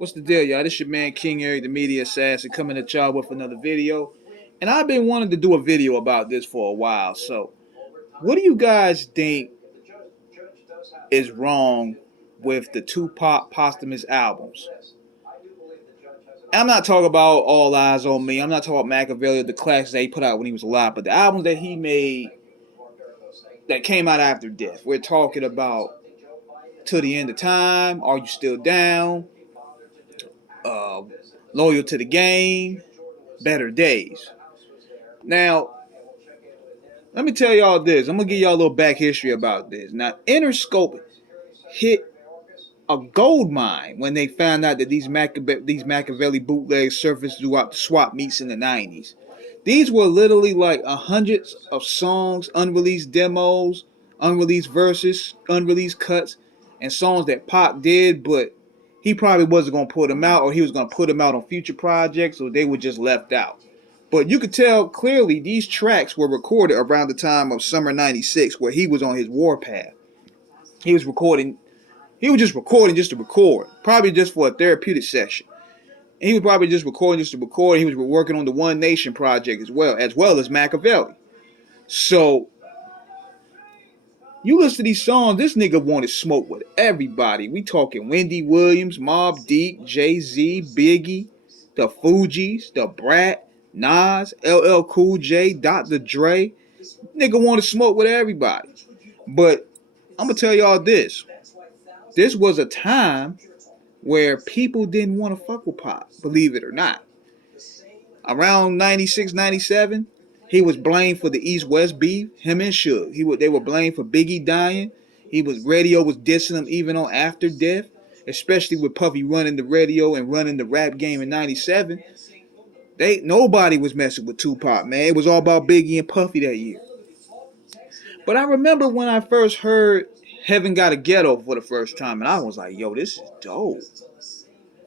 What's the deal, y'all? This your man King Eric, the media assassin, coming at y'all with another video. And I've been wanting to do a video about this for a while. So, what do you guys think is wrong with the Tupac posthumous albums? I'm not talking about All Eyes on Me. I'm not talking about Machiavelli, the classics that he put out when he was alive, but the albums that he made that came out after death. We're talking about To the End of Time, Are You Still Down, uh, Loyal to the Game, Better Days. Now, let me tell y'all this. I'm going to give y'all a little back history about this. Now, Interscope hit a gold mine when they found out that these Machiavelli bootlegs surfaced throughout the swap meets in the 90s. These were literally like hundreds of songs, unreleased demos, unreleased verses, unreleased cuts, and songs that Pac did, but he probably wasn't going to put them out, or he was going to put them out on future projects, or they were just left out. But you could tell clearly these tracks were recorded around the time of summer 96, where he was on his warpath. He was just recording just to record, probably just for a therapeutic session. And he was probably just recording just to record. He was working on the One Nation project as well as Machiavelli. So, you listen to these songs, this nigga wanted smoke with everybody. We talking Wendy Williams, Mobb Deep, Jay-Z, Biggie, the Fugees, the Brat, Nas, LL Cool J, Dr. Dre. Nigga wanted smoke with everybody. But I'm going to tell y'all this. This was a time where people didn't want to fuck with Pac, believe it or not. Around 96, 97, he was blamed for the East-West beef, him and Suge. They were blamed for Biggie dying. Radio was dissing him even on After Death, especially with Puffy running the radio and running the rap game in 97. Nobody was messing with Tupac, man. It was all about Biggie and Puffy that year. But I remember when I first heard Heaven Got a Ghetto for the first time, and I was like, yo, this is dope.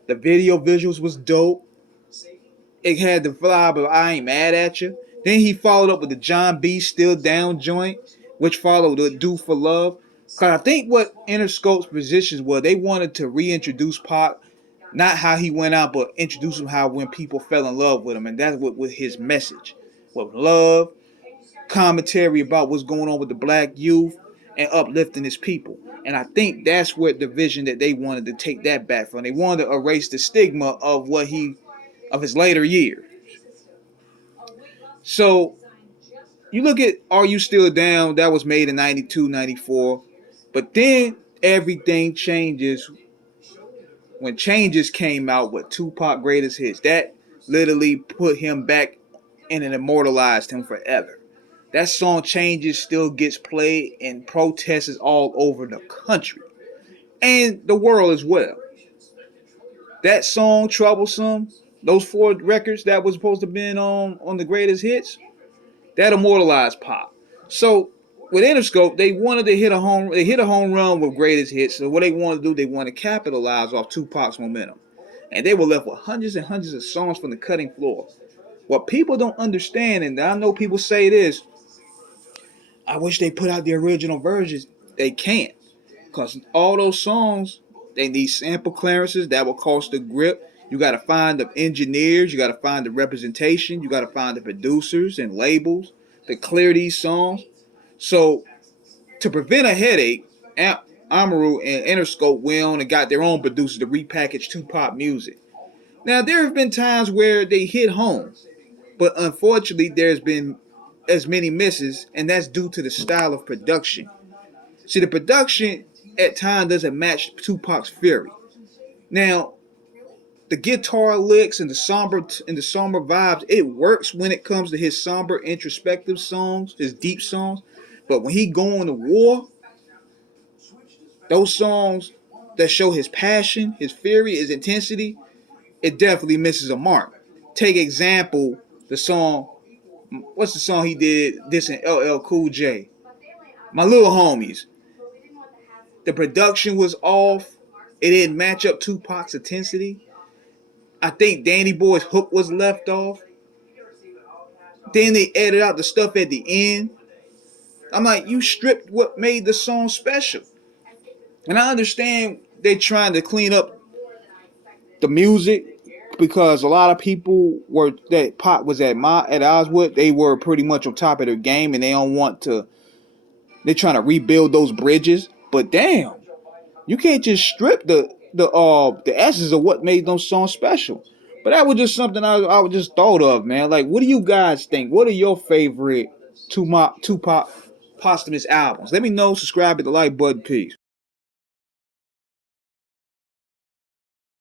The video visuals was dope. It had the vibe of I Ain't Mad At You. Then he followed up with the John B. Still Down joint, which followed the Do For Love. Because I think what Interscope's positions were, they wanted to reintroduce Pac, not how he went out, but introduce him how when people fell in love with him. And that's what was his message. With love, commentary about what's going on with the black youth, and uplifting his people. And I think that's what the vision that they wanted to take that back from. They wanted to erase the stigma of his later years. So you look at Are You Still Down? That was made in 92, 94. But then everything changes when Changes came out with Tupac Greatest Hits. That literally put him back and it immortalized him forever. That song Changes still gets played in protests all over the country and the world as well. That song Troublesome, those 4 records that was supposed to have been on the Greatest Hits, that immortalized Pac. So with Interscope, they wanted to hit a home run with Greatest Hits. So what they wanted to do, they wanted to capitalize off Tupac's momentum. And they were left with hundreds and hundreds of songs from the cutting floor. What people don't understand, and I know people say this, I wish they put out the original versions. They can't. Because all those songs, they need sample clearances. That will cost the grip. You got to find the engineers. You got to find the representation. You got to find the producers and labels to clear these songs. So, to prevent a headache, Amaru and Interscope went on and got their own producers to repackage Tupac music. Now, there have been times where they hit home. But unfortunately, there's been as many misses, and that's due to the style of production. See, the production at times doesn't match Tupac's fury. Now, the guitar licks and the somber vibes, it works when it comes to his somber, introspective songs, his deep songs. But when he going to war, those songs that show his passion, his fury, his intensity, it definitely misses a mark. Take example, the song. What's the song he did? This and LL Cool J. My Little Homies. The production was off. It didn't match up Tupac's intensity. I think Danny Boy's hook was left off. Then they added out the stuff at the end. I'm like, you stripped what made the song special. And I understand they're trying to clean up the music, because a lot of people were that Pop was at odds with. They were pretty much on top of their game, and they don't want to. They're trying to rebuild those bridges. But damn, you can't just strip the essence of what made those songs special. But that was just something I just thought of, man. Like, what do you guys think? What are your favorite Tupac posthumous albums? Let me know. Subscribe, hit the like button. Peace.